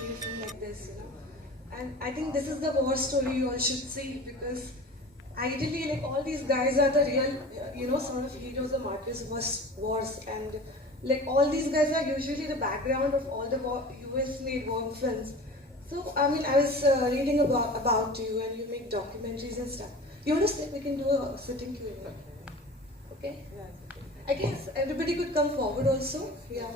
made a film like this, you know. And I think this is the war story you all should see, because ideally, like, all these guys are the real, sort of heroes of Marcus wars, and like all these guys are usually the background of all the US-made war films. So I mean, I was reading about you, and you make documentaries and stuff. You want to sit? We can do a sitting Q&A. Okay. I guess everybody could come forward also. Yeah.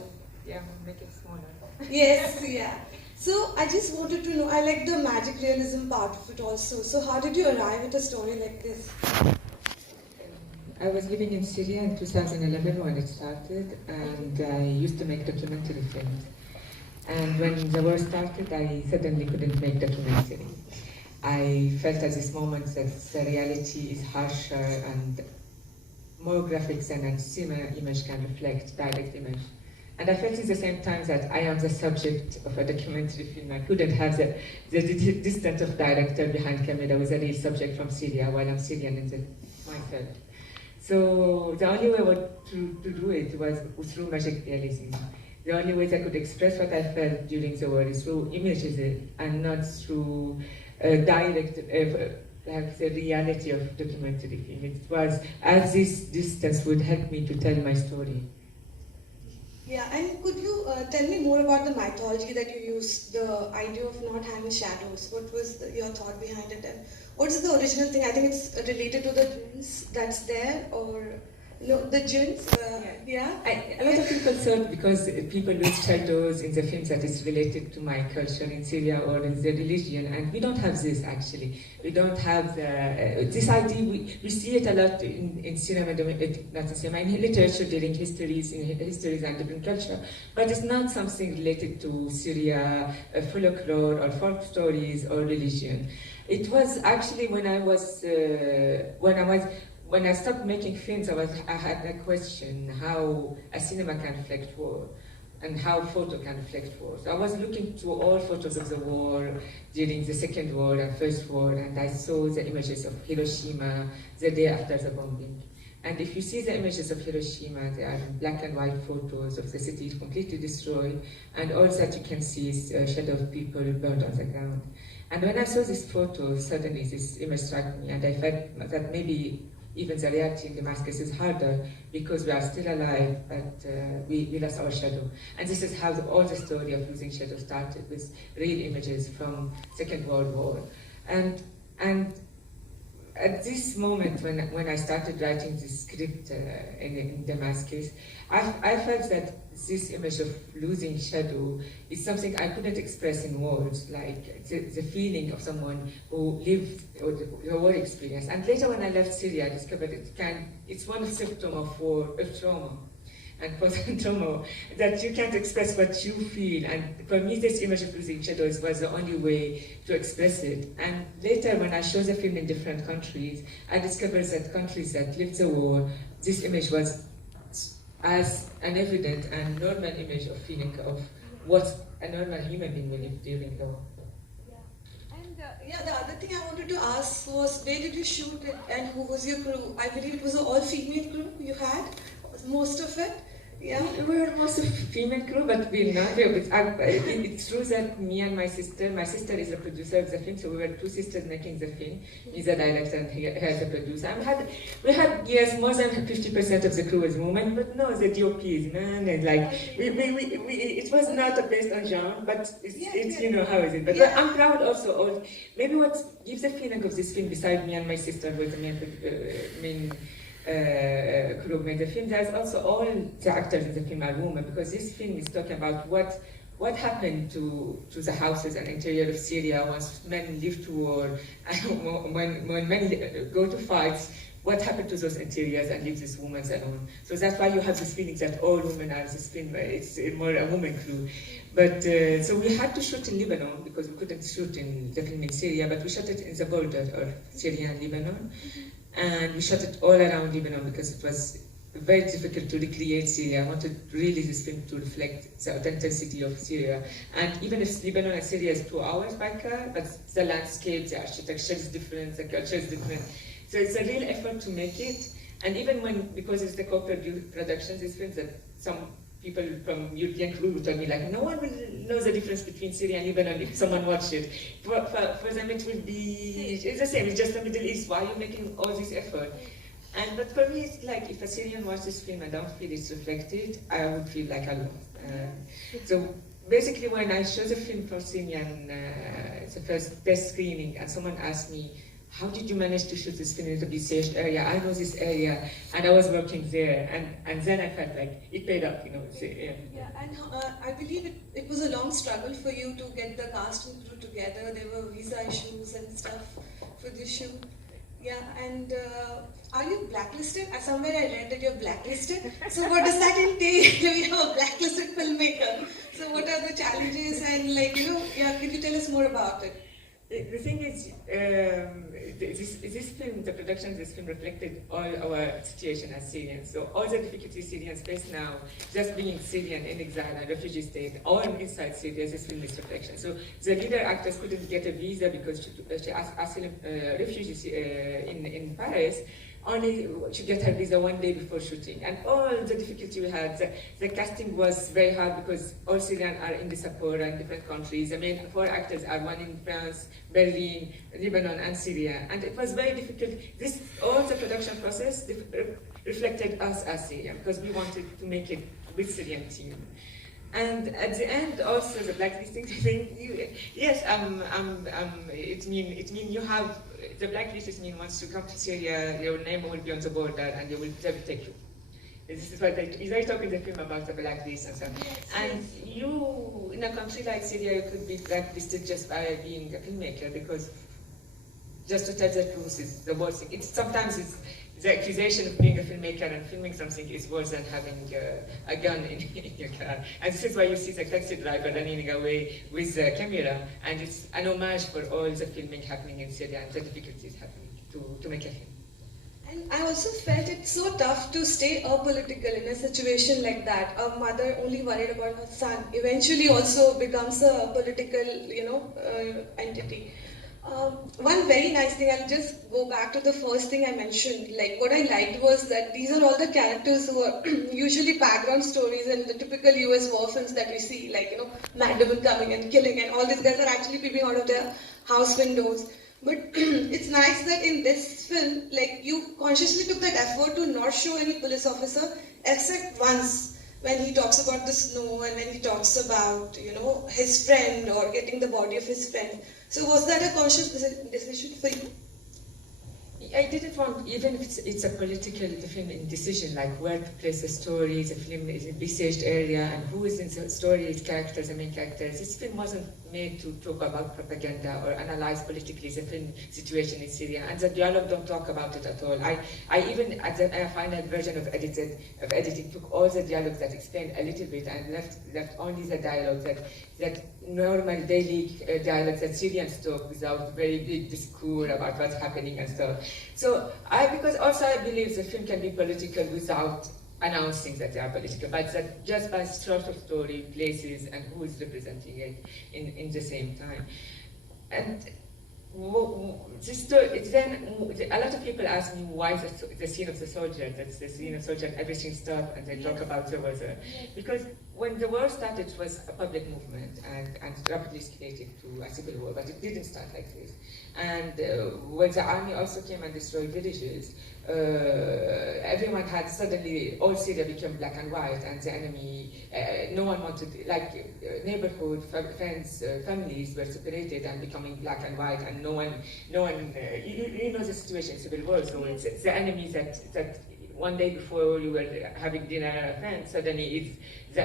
Yeah, make it smaller. Yes, yeah. So I just wanted to know, I like the magic realism part of it also. So how did you arrive at a story like this? I was living in Syria in 2011 when it started, and I used to make documentary films. And when the war started, I suddenly couldn't make documentary. I felt at this moment that the reality is harsher and more graphics than a cinema image can reflect, direct image. And I felt at the same time that I am the subject of a documentary film. I couldn't have the distance of director behind camera with a real subject from Syria while I'm Syrian myself. So the only way to do it was through magic realism. The only way I could express what I felt during the war is through images and not through direct, like the reality of documentary film. It was as this distance would help me to tell my story. Yeah, and could you tell me more about the mythology that you used, the idea of not having shadows? What was your thought behind it, and what is the original thing? I think it's related to the jinns that's there, or no, the jinns. Yeah. A lot of people thought because people use shadows in the films that it's related to my culture in Syria or in the religion, and we don't have this actually. We don't have this idea. We see it a lot in cinema, not in cinema, in literature during histories and different culture, but it's not something related to Syria, folklore or folk stories or religion. It was actually when I stopped making films, I had a question how a cinema can reflect war and how photo can reflect war. So I was looking to all photos of the war during the Second War and First War, and I saw the images of Hiroshima the day after the bombing. And if you see the images of Hiroshima, they are black and white photos of the city completely destroyed, and all that you can see is a shadow of people burned on the ground. And when I saw this photo, suddenly this image struck me, and I felt that maybe even the reality in Damascus is harder because we are still alive, but we lost our shadow. And this is how all the story of losing shadow started, with real images from Second World War. And at this moment, when I started writing this script in Damascus, I felt that this image of losing shadow is something I couldn't express in words, like the feeling of someone who lived the war experience. And later when I left Syria, I discovered it's one of the symptoms of war, of trauma. And post-trauma, that you can't express what you feel. And for me, this image of losing shadows was the only way to express it. And later, when I showed the film in different countries, I discovered that countries that lived the war, this image was as an evident and normal image of feeling of what a normal human being will live during the war. Yeah, the other thing I wanted to ask was, where did you shoot it and who was your crew? I believe it was an all-female crew you had, most of it. Yeah, we were most of female crew, but we're not. It's true that me and my sister is the producer of the film, so we were two sisters making the film. He's the director and he is the producer. And we had, yes, more than 50% of the crew was women, but no, the DOP is man, and like, it was not based on genre, but it's you know, how is it? But I'm proud also of, maybe what gives the feeling of this film, beside me and my sister, who is the main crew made the film, there's also all the actors in the film are women, because this film is talking about what happened to the houses and interior of Syria once men leave to war, and when men go to fights, what happened to those interiors and leave these women alone. So that's why you have this feeling that all women are this film, it's more a woman crew. But so we had to shoot in Lebanon because we couldn't shoot in the film in Syria, but we shot it in the border of Syria and Lebanon. And we shot it all around Lebanon because it was very difficult to recreate Syria. I wanted really this film to reflect the authenticity of Syria. And even if Lebanon and Syria is 2 hours by car, but the landscape, the architecture is different, the culture is different. So it's a real effort to make it. And even because it's the co-production, this film that some people from European crew would tell me, like, no one will know the difference between Syria and Lebanon if someone watched it. For them it will be, it's the same, it's just the Middle East, why are you making all this effort? But for me, it's like, if a Syrian watches this film and don't feel it's reflected, I would feel like I lost. So basically, when I showed the film for Syrian, it's the first test screening, and someone asked me, how did you manage to shoot this film in the besieged area? I know this area, and I was working there, and then I felt like it paid off, you know. Yeah, and I believe it was a long struggle for you to get the cast and crew together. There were visa issues and stuff for this shoot. Yeah, and are you blacklisted? Somewhere I read that you're blacklisted. So what does that entail? You're a blacklisted filmmaker. So what are the challenges, and like, you know, yeah, could you tell us more about it? The thing is, this film, the production of this film reflected all our situation as Syrians. So all the difficulties Syrians face now, just being Syrian in exile and refugee state, or inside Syria, this film is reflection. So the leader actress couldn't get a visa because she asked asylum refugees in Paris, only to get her visa one day before shooting. And all the difficulty we had, the casting was very hard because all Syrians are in diaspora in different countries. The main 4 actors are one in France, Berlin, Lebanon, and Syria. And it was very difficult. All the production process reflected us as Syrian, because we wanted to make it with Syrian team. And at the end, also the blacklisting thing. Yes, it means you have the blacklist. Means once you come to Syria, your name will be on the border, and they will take you. This is what they talk in the film about the blacklist and so on. And you, in a country like Syria, you could be blacklisted just by being a filmmaker, because just to tell the truth is the worst thing. Sometimes the accusation of being a filmmaker and filming something is worse than having a gun in your car. And this is why you see the taxi driver running away with the camera, and it's an homage for all the filming happening in Syria and the difficulties happening to make a film. And I also felt it so tough to stay apolitical in a situation like that. A mother only worried about her son eventually also becomes a political, entity. One very nice thing, I'll just go back to the first thing I mentioned. Like, what I liked was that these are all the characters who are usually background stories and the typical US war films that we see, like, Matt Damon coming and killing, and all these guys are actually peeping out of their house windows. But it's nice that in this film, like, you consciously took that effort to not show any police officer, except once, when he talks about the snow and when he talks about, his friend or getting the body of his friend. So was that a conscious decision for you? I didn't want, even if it's a political film decision, like where to place the story, the film is in besieged area, and who is in the story, its characters, the main characters. This film wasn't made to talk about propaganda or analyze politically the film situation in Syria, and the dialogue don't talk about it at all. I even, at the final version of editing, took all the dialogues that explained a little bit and left only the dialogue that normal daily dialogues that Syrians talk without very big discourse about what's happening and stuff. So because also I believe the film can be political without announcing that they are political, but that just by sort of story, places, and who is representing it in the same time. And this story, then a lot of people ask me why the scene of the soldier, that's the scene of soldier, and everything stopped, and they talk about the war. Because when the war started, it was a public movement and rapidly escalated to a civil war, but it didn't start like this. And when the army also came and destroyed villages, everyone had suddenly, all Syria became black and white, and the enemy, no one wanted, like neighborhood, friends, families were separated and becoming black and white, and no one, you know the situation in civil war, so it's the enemy that one day before you were having dinner at a friend, suddenly it's the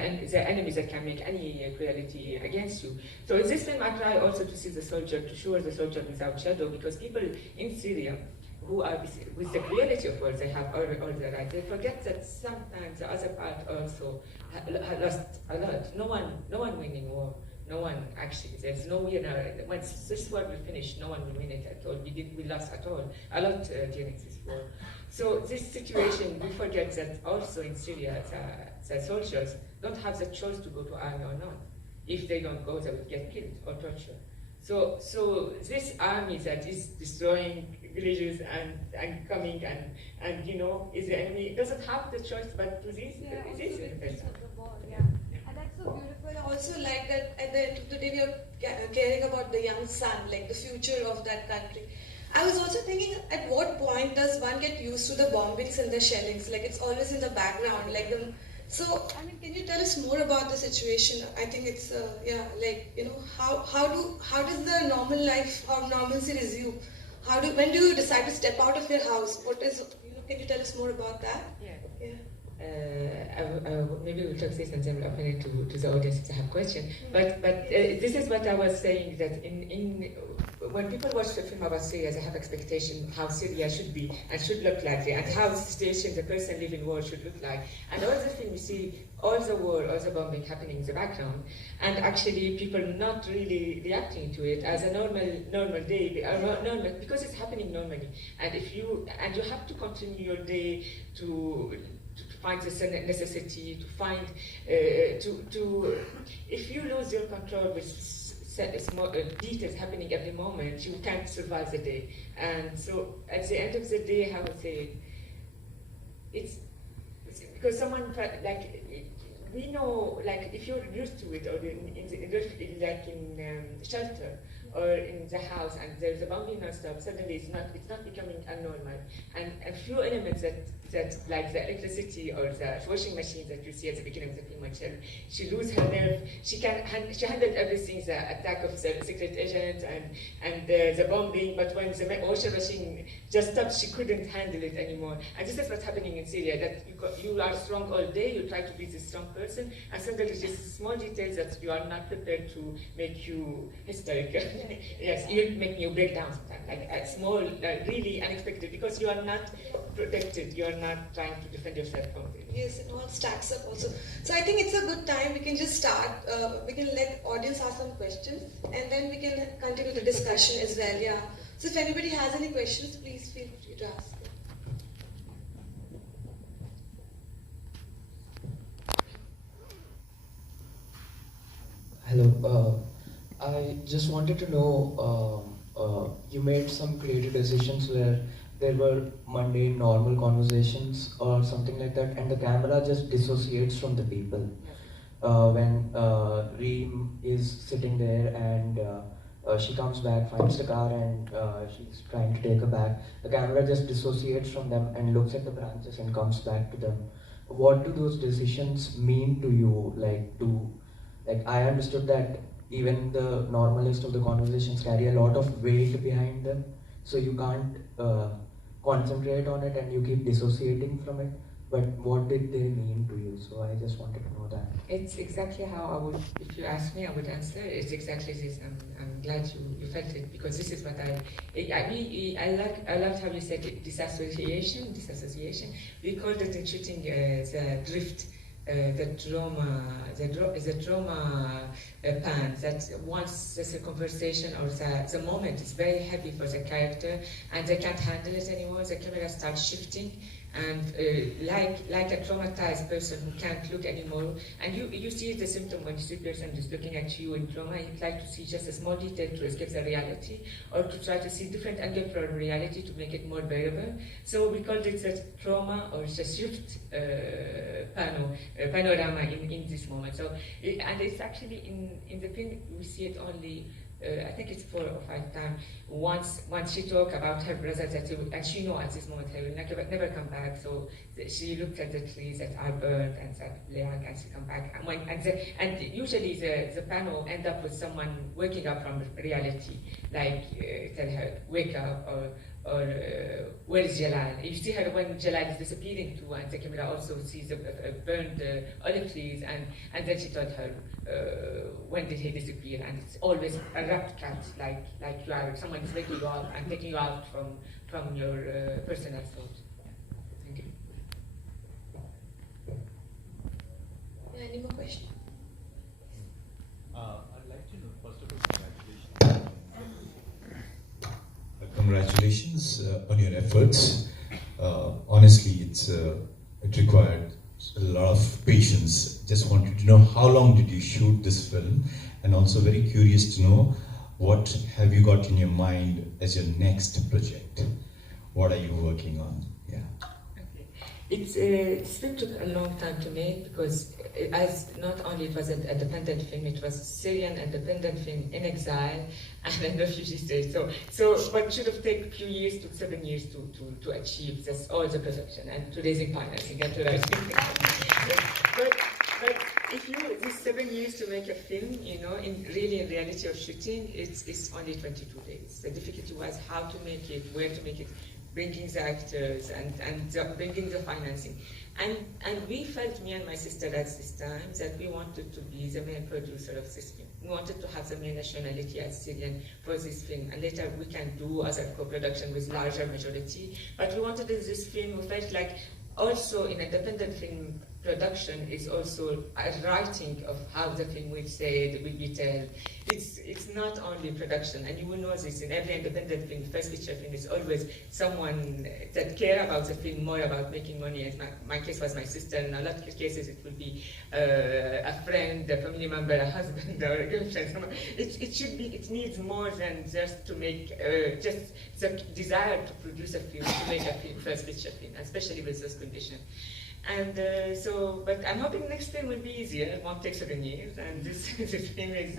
enemy that can make any cruelty against you. So in this film I try also to see the soldier, to show the soldier without shadow, because people in Syria who are with the cruelty of war, they have all the right. They forget that sometimes the other part also lost a lot. No one winning war. No one actually. There's no winner. Once this war will finish, no one will win it at all. We lost at all a lot during this war. So this situation, we forget that also in Syria, the soldiers don't have the choice to go to army or not. If they don't go, they will get killed or tortured. So this army that is destroying villages and coming and you know, is the enemy doesn't have the choice but to this. Yeah, It also is the in the peace person. of the war, yeah. Yeah. And that's so beautiful. I also like that at the end of the day we are caring about the young son, like the future of that country. I was also thinking, at what point does one get used to the bombings and the shellings? Like it's always in the background, like the. So I mean, can you tell us more about the situation? I think it's yeah, like you know, how does the normal life or normalcy resume? When do you decide to step out of your house? What is, you know? Can you tell us more about that? Yeah. Yeah. Maybe we'll talk this and then we'll open it to the audience if they have questions. But this is what I was saying, that in when people watch the film about Syria, they have expectation how Syria should be and should look like, and how the situation the person living in war should look like. And all the film you see all the war, all the bombing happening in the background, and actually people not really reacting to it as a normal day, normal, because it's happening normally. And you have to continue your day to find the necessity, to find, if you lose your control with small details happening every moment, you can't survive the day. And so at the end of the day, how would say it's because someone like, we know, like if you're used to it, or in shelter, or in the house, and there's a bombing non-stop, suddenly it's not becoming abnormal. And a few elements that like the electricity or the washing machine that you see at the beginning of the film, when she loses her nerve, she handled everything, the attack of the secret agent and the bombing, but when the washing machine just stopped, she couldn't handle it anymore. And this is what's happening in Syria, that you are strong all day, you try to be this strong person, and suddenly just small details that you are not prepared to make you hysterical. Yes, even making you break down sometimes, like a small, really unexpected, because you are not protected, you are not trying to defend yourself from it. Yes, it all stacks up also. So I think it's a good time, we can just start, we can let audience ask some questions, and then we can continue the discussion as well, yeah. So if anybody has any questions, please feel free to ask. Hello, I just wanted to know, you made some creative decisions where there were mundane, normal conversations or something like that, and the camera just dissociates from the people. When Reem is sitting there and she comes back, finds the car, and she's trying to take her back, the camera just dissociates from them and looks at the branches and comes back to them. What do those decisions mean to you? Like I understood that even the normalist of the conversations carry a lot of weight behind them, so you can't concentrate on it and you keep dissociating from it. But what did they mean to you? So I just wanted to know that. It's exactly how I would, if you ask me, I would answer. It's exactly this. I'm glad you felt it, because this is what I loved how you said it, disassociation. We called it in shooting the drift. The trauma pan, that once there's a conversation or the moment is very heavy for the character and they can't handle it anymore, the camera starts shifting, and like a traumatized person who can't look anymore, and you see the symptom when you see a person is looking at you in trauma, you'd like to see just a small detail to escape the reality, or to try to see different angle from reality to make it more bearable. So we called it the trauma or the shift panorama in this moment. So and it's actually in the film we see it only. I think it's 4 or 5 times. Once she talked about her brother and she knows at this moment he will never come back. So she looked at the trees that are burned and said, "Leon, can she come back?" And usually the panel end up with someone waking up from reality, like tell her, "Wake up," or where is Jalal? You see her when Jalal is disappearing too, and the camera also sees the burned olive trees, and then she told her, when did he disappear? And it's always a rapt cut, like you are, someone is waking you up and taking you out from your personal thought. Thank you. Yeah, any more questions? I'd like to know, first of all, congratulations on your efforts. Honestly, it required a lot of patience. Just wanted to know, how long did you shoot this film? And also very curious to know, what have you got in your mind as your next project? What are you working on? Yeah. Okay. This film took a long time to make because as not only it was an independent film, it was a Syrian independent film in exile and in refugee state. So what should have taken a few years took 7 years to achieve this, all the production and to raising financing and to raising but if you, this 7 years to make a film, you know, in reality of shooting, it's only 22 days. The difficulty was how to make it, where to make it, bringing the actors and bringing the financing. And we felt, me and my sister at this time, that we wanted to be the main producer of this film. We wanted to have the main nationality as Syrian for this film. And later we can do other co-production with larger majority. But we wanted in this film, we felt like also in independent film production is also a writing of how the film will say, will be told. It's not only production, and you will know this in every independent film, first feature film is always someone that care about the film more about making money. As my case was my sister, in a lot of cases it will be a friend, a family member, a husband, or a girlfriend. It needs more than just to make, just the desire to produce a film, to make a film, first feature film, especially with this condition. And but I'm hoping next film will be easier. It won't take 7 years. And this film is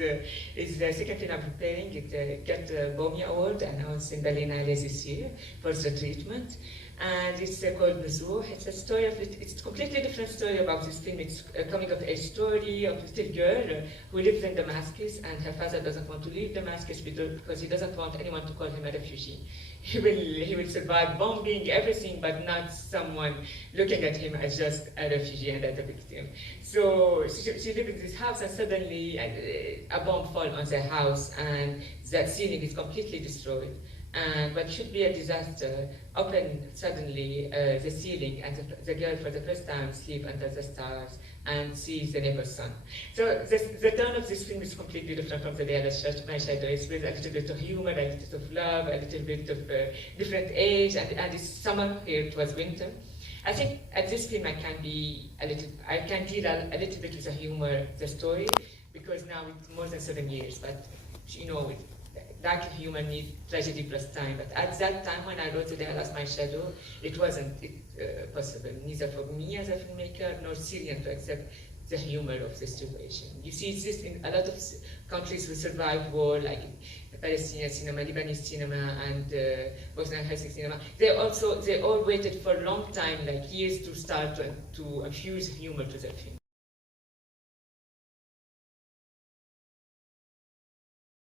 the second film I'm preparing. It got the Bomia Award announced in Berlinale this year for the treatment. And it's called Nuzuh. It's a story of it's a completely different story about this film. It's a coming of age story of a little girl who lives in Damascus, and her father doesn't want to leave Damascus because he doesn't want anyone to call him a refugee. He will survive bombing, everything, but not someone looking at him as just a refugee and as a victim. So she lives in this house, and suddenly a bomb falls on the house, and that ceiling is completely destroyed. And what should be a disaster open suddenly the ceiling, and the girl for the first time sleep under the stars and sees the neighbor's son. So the tone of this film is completely different from the Leila My Shadow. It's with a little bit of humor, a little bit of love, a little bit of different age, and it's summer here, it was winter. I think at this film I can deal a little bit with the humor, the story, because now it's more than 7 years, but you know, dark humor needs tragedy plus time. But at that time when I wrote Today I Lost My Shadow, it wasn't possible, neither for me as a filmmaker, nor Syrian to accept the humor of the situation. You see this in a lot of countries who survived war, like Palestinian cinema, Lebanese cinema, and Bosnian Herzegovina cinema. They all waited for a long time, like years, to start to infuse humor to their film.